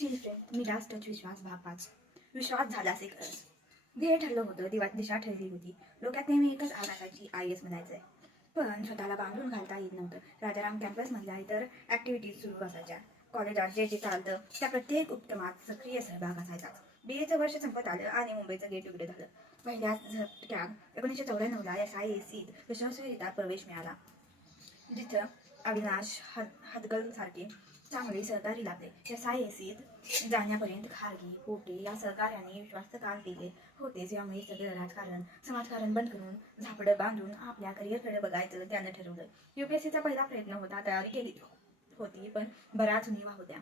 Steel friend मी last touch विश्वास भाग 5. विश्वास झालाच एक खरंच. ध्येय ठरलं होतं, दिशा ठरली होती. डोक्यात नेहमी एकच आग असायची, IAS म्हणायचंय. पण स्वतःला बांधून घालता येत नव्हतं. राजाराम कॅम्पसमधल्या इतर ॲक्टिव्हिटीज सुरू असायच्या. कॉलेजात जे जे चालतं त्या प्रत्येक उपक्रमात सक्रिय सहभाग असायचा. BAचं वर्ष संपत आलं आणि मुंबईचं गेट उघडे झालं. पहिल्याच झटक्यात 1994ला SIACत यशस्वीरित्या प्रवेश मिळाला, जिथं अविनाश हदगल सारखे चांगले सहकारी लागले. SIACत जाण्यापर्यंत खारगी, पोटे या सहकार्याने विश्वास्त काम केले होतेच. यामुळे सगळं राजकारण, समाजकारण बंद करून झापडं बांधून आपल्या करिअरकडे बघायचं त्यानं ठरवलं. UPSCचा पहिला प्रयत्न होता. तयारी केली होती, पण बऱ्याच उणिवा होत्या.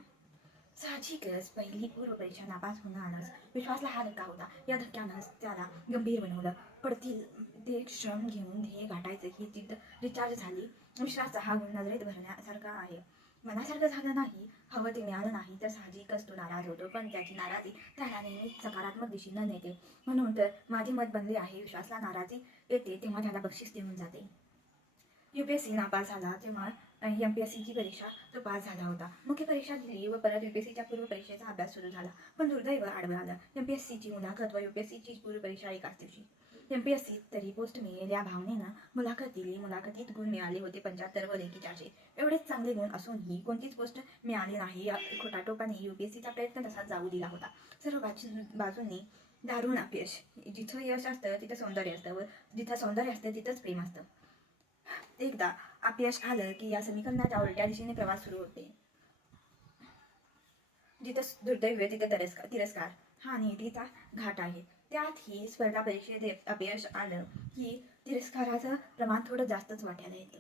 साहजिकच पहिली पूर्व परीक्षा नापास होणारच. विश्वासला हा धक्का होता. या धक्क्यानंच त्याला गंभीर बनवलं. पडतील ते श्रम घेऊन ध्येय गाठायचं ही जिद्द रिचार्ज झाली. विश्वासचा हा गुण नजरेत भरण्यासारखा आहे. मनासारखं झालं नाही, हवं ते मिळालं नाही तर साहजिकच तो नाराज होतो. पण त्याची नाराजी त्याला नेहमीच सकारात्मक दिशेनं नेते. म्हणून तर माझे मत बनले आहे, विश्वासला नाराजी येते तेव्हा त्याला बक्षीस देऊन जाते. UPSC नापास झाला तेव्हा MPSCची परीक्षा तो पास झाला होता. मुख्य परीक्षा दिली व परत UPSCच्या पूर्व परीक्षेचा अभ्यास सुरू झाला. पण दुर्दैव आडवं आलं. MPSCची मुलाखत व UPSCची पूर्व परीक्षा एकाच दिवशी. MPSCत तरी पोस्ट मिळेल या भावनेनं मुलाखत दिली. मुलाखतीत गुण मिळाले होते 75 व लेखी 400. एवढेच चांगले गुण असूनही कोणतीच पोस्ट मिळाली नाही. खोटाटोपाने UPSCचा प्रयत्न तसाच जाऊ दिला होता. सर्व बाजूंनी दारुण अपयश. जिथं यश असतं तिथं सौंदर्य असतं व जिथं सौंदर्य असतं तिथंच प्रेम असतं. एकदा अपयश आलं की या समीकरणाच्या उलट्या दिशेने प्रवास सुरू होते. जिथं दुर्दैव तिथं तिरस्कार हा नियतीचा घाट आहे. त्यातही स्पर्धा परीक्षेत अपयश आलं की तिरस्काराचं प्रमाण थोडं जास्तच वाटायला येतं.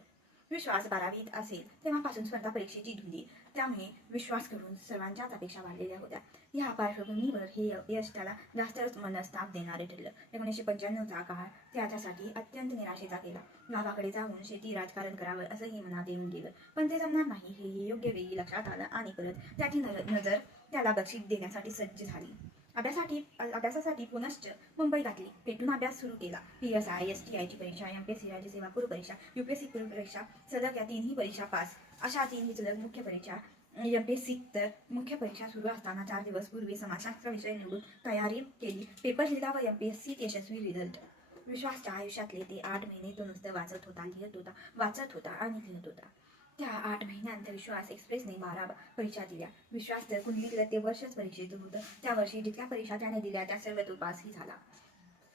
विश्वास 12वीत असेल तेव्हापासून स्पर्धा परीक्षेची धुंदी. त्यामुळे विश्वास करून सर्वांच्याच अपेक्षा वाढलेल्या होत्या. या पार्श्वभूमीवर हे अपयश त्याला जास्तच मनस्ताप देणारे ठरलं. 1995चा काळ त्याच्यासाठी अत्यंत निराशेचा गेला. गावाकडे जाऊन शेती राजकारण करावं असंही मनात येऊन गेलं. पण ते जमणार नाही हे योग्य वेळी लक्षात आलं आणि परत त्याची नजर त्याला बक्षीस देण्यासाठी सज्ज झाली. अभ्यासासाठी पुनश्च मुंबई गाठली. पेटून अभ्यास सुरू केला. PSI, STIची परीक्षा, MPSC राज्यसेवा पूर्व परीक्षा, UPSC पूर्व परीक्षा सलग या तिन्ही परीक्षा पास. अशा तिन्ही सलग मुख्य परीक्षा. MPSC तर मुख्य परीक्षा सुरू असताना 4 दिवस पूर्वी समाजशास्त्र विषय निवडून तयारी केली. पेपर लिहिला व MPSCत यशस्वी रिझल्ट. विश्वासच्या आयुष्यातले ते 8 महिने तो नुसतं वाचत होता आणि लिहित होता. त्या 8 महिन्यांत विश्वास एक्सप्रेसने 12 परीक्षा दिल्या. विश्वास तर कुंडलीतलं ते वर्षच परीक्षेचं होतं. त्या वर्षी जितक्या परीक्षा त्याने दिल्या त्या सर्व तो पासही झाला.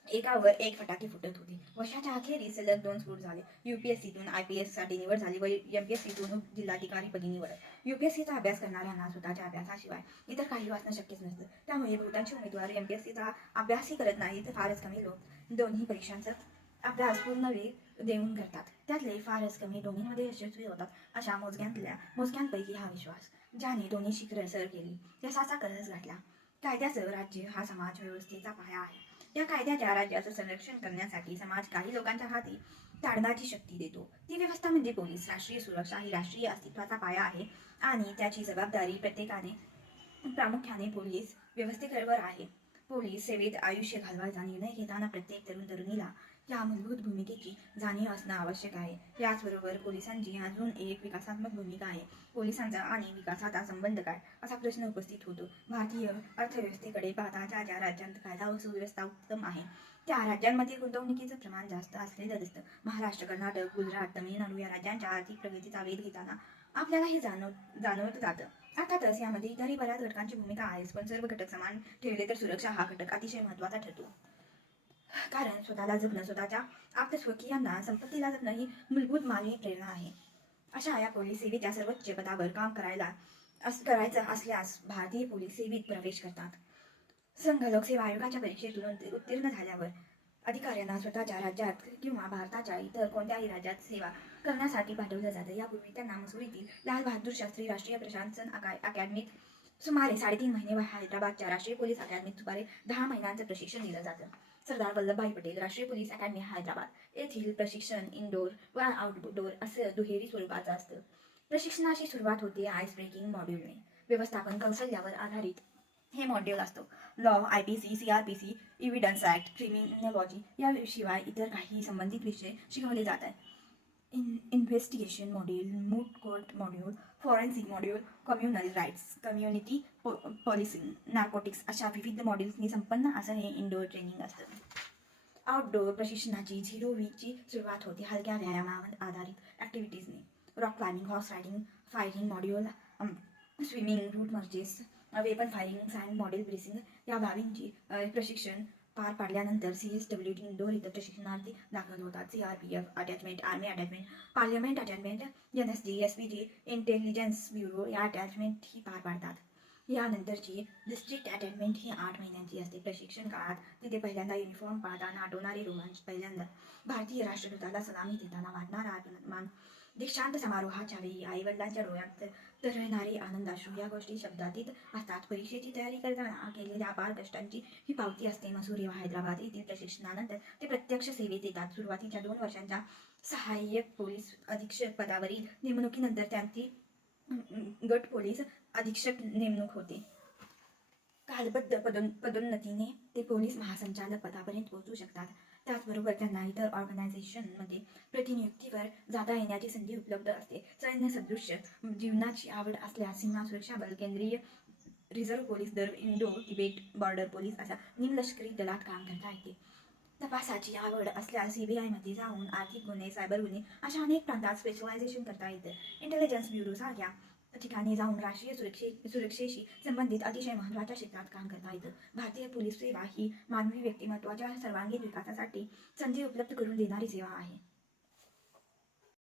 एकावर एक फटाके फुटत होते. वर्षाच्या अखेरीस सलग 2 स्फोट झाले. UPSCतून IPS साठी निवड झाली व MPSCतून जिल्हाधिकारीपदी निवड. UPSCचा अभ्यास करणाऱ्यांना स्वतःच्या अभ्यासाशिवाय इतर काही वाचणं शक्यच नसतं. त्यामुळे बहुतांश उमेदवार MPSCचा अभ्यासही करत नाही तर फारच कमी लोक दोन्ही परीक्षांचा अभ्यास पूर्ण वेळ देऊन करतात. त्यातले फारच कमी दोन्हीमध्ये यशस्वी होतात. अशा मोजक्यांपैकी हा विश्वास, ज्याने दोन्ही शिखरं सर केली, यशाचा कळस गाठला. कायद्याचं राज्य हा समाज व्यवस्थेचा पाया आहे. या कायद्याच्या राज्याचं संरक्षण करण्यासाठी समाज काही लोकांच्या हाती ताडणाची शक्ती देतो. ती व्यवस्था म्हणजे पोलीस. राष्ट्रीय सुरक्षा ही राष्ट्रीय अस्तित्वाचा पाया आहे आणि त्याची जबाबदारी प्रामुख्याने पोलीस व्यवस्थेवर आहे. पोलीस सेवेत आयुष्य घालवायचा निर्णय घेताना प्रत्येक तरुणीला या मूलभूत भूमिकेची जाणीव असणं आवश्यक आहे. याचबरोबर पोलिसांची अजून एक विकासात्मक भूमिका आहे. पोलिसांचा आणि विकासाचा संबंध काय, असा प्रश्न उपस्थित होतो. भारतीय अर्थव्यवस्थेकडे पाहता ज्या ज्या राज्यांत कायदा व सुव्यवस्था उत्तम आहे त्या राज्यांमध्ये गुंतवणुकीचं प्रमाण जास्त असलेलं दिसतं. महाराष्ट्र, कर्नाटक, गुजरात, तमिळनाडू या राज्यांच्या आर्थिक प्रगतीचा वेध घेताना आपल्याला हे जाणवत जातं. अर्थातच यामध्ये इतरही बऱ्याच घटकांची भूमिका आहेच, पण सर्व घटक समान ठेवले तर सुरक्षा हा घटक अतिशय महत्त्वाचा ठरतो. कारण स्वतःला जपणं, स्वतःच्या आप्तस्वकीयांना, संपत्तीला जपणं ही मूलभूत मानवी प्रेरणा आहे. अशा या पोलीस सेवेच्या सर्वोच्च पदावर काम करायचं असल्यास भारतीय पोलीस सेवेत प्रवेश करतात. संघ लोकसेवा आयोगाच्या परीक्षेतून उत्तीर्ण झाल्यावर अधिकाऱ्यांना स्वतःच्या राज्यात किंवा भारताच्या इतर कोणत्याही राज्यात सेवा करण्यासाठी पाठवलं जातं. यापूर्वी त्यांना मसुरीतील लाल बहादूर शास्त्री राष्ट्रीय प्रशासन अकॅडमीत सुमारे 3.5 महिने व हैदराबादच्या राष्ट्रीय पोलीस अकॅडमीत सुमारे 10 महिन्यांचं प्रशिक्षण दिलं जातं. सरदार वल्लभभाई पटेल राष्ट्रीय पोलीस अकॅडमी हैदराबाद येथील प्रशिक्षण इनडोअर व आउटडोअर असं दुहेरी स्वरूपाचं असतं. प्रशिक्षणाची सुरुवात होते आईस ब्रेकिंग मॉड्यूलने. व्यवस्थापन कौशल्यावर आधारित हे मॉड्यूल असतो. Law, IPC, CRPC, evidence act, criminology याशिवाय इतर काही संबंधित विषय शिकवले जातात. Investigation module, moot court module, forensic module, communal riots, community policing, narcotics अशा विविध मॉड्यूल्सनी संपन्न असं हे इंडोर ट्रेनिंग असतं. आउटडोर प्रशिक्षणाची 0 वीकची सुरुवात होते हलक्या व्यायामावर आधारित ॲक्टिव्हिटीजने. Rock climbing, horse riding, firing module, swimming, route marches, weapon firing, sand model bracing या बाबींची प्रशिक्षण पार पाडल्यानंतर CSWT इंडोर इथं प्रशिक्षणार्थी दाखल होतात. CRPF attachment, army attachment, parliament attachment, NSG, SPG, intelligence bureau या अटॅचमेंट ही पार पाडतात. यानंतरची डिस्ट्रिक्ट अटॅचमेंट ही 8 महिन्यांची असते. प्रशिक्षण काळात तिथे पहिल्यांदा युनिफॉर्म पाळताना आठवणारे रोमांच, पहिल्यांदा भारतीय राष्ट्रदूताला सलामी देताना वाढणारा अभिमान, दीक्षांत समारोहाच्या वेळी आईवडिलांच्या डोळ्यात तरळणारे आनंदाश्रू या गोष्टी शब्दातीत असतात. परीक्षेची तयारी करताना केलेल्या अपार कष्टांची ही पावती असते. मसुरी व हैदराबाद येथील प्रशिक्षणानंतर ते प्रत्यक्ष सेवेत येतात. सुरुवातीच्या 2 वर्षांच्या सहाय्यक पोलीस अधीक्षक पदावरील नेमणुकीनंतर त्यांची गट पोलीस अधीक्षक नेमणूक होते. कालबद्ध पदोन्नतीने ते पोलीस महासंचालक पदापर्यंत पोहोचू शकतात. त्याचबरोबर त्यांना इतर ऑर्गनायझेशनमध्ये प्रतिनियुक्तीवर जाता येण्याची संधी उपलब्ध असते. सैन्य सदृश जीवनाची आवड असल्यास सीमा सुरक्षा बल, केंद्रीय रिझर्व्ह पोलीस दल, इंडो तिबेट बॉर्डर पोलीस अशा निमलष्करी दलात काम करता येते. तपासाची आवड असल्यास CBIमध्ये जाऊन आर्थिक गुन्हे, सायबर गुन्हे अशा अनेक प्रांतात स्पेशलायझेशन करता येतं. इंटेलिजन्स ब्युरो सारख्या ठिकाणी जाऊन राष्ट्रीय सुरक्षेशी संबंधित अतिशय महत्त्वाच्या क्षेत्रात काम करता येतं. भारतीय पोलीस सेवा ही मानवी व्यक्तिमत्वाच्या सर्वांगीण विकासासाठी संधी उपलब्ध करून देणारी सेवा आहे.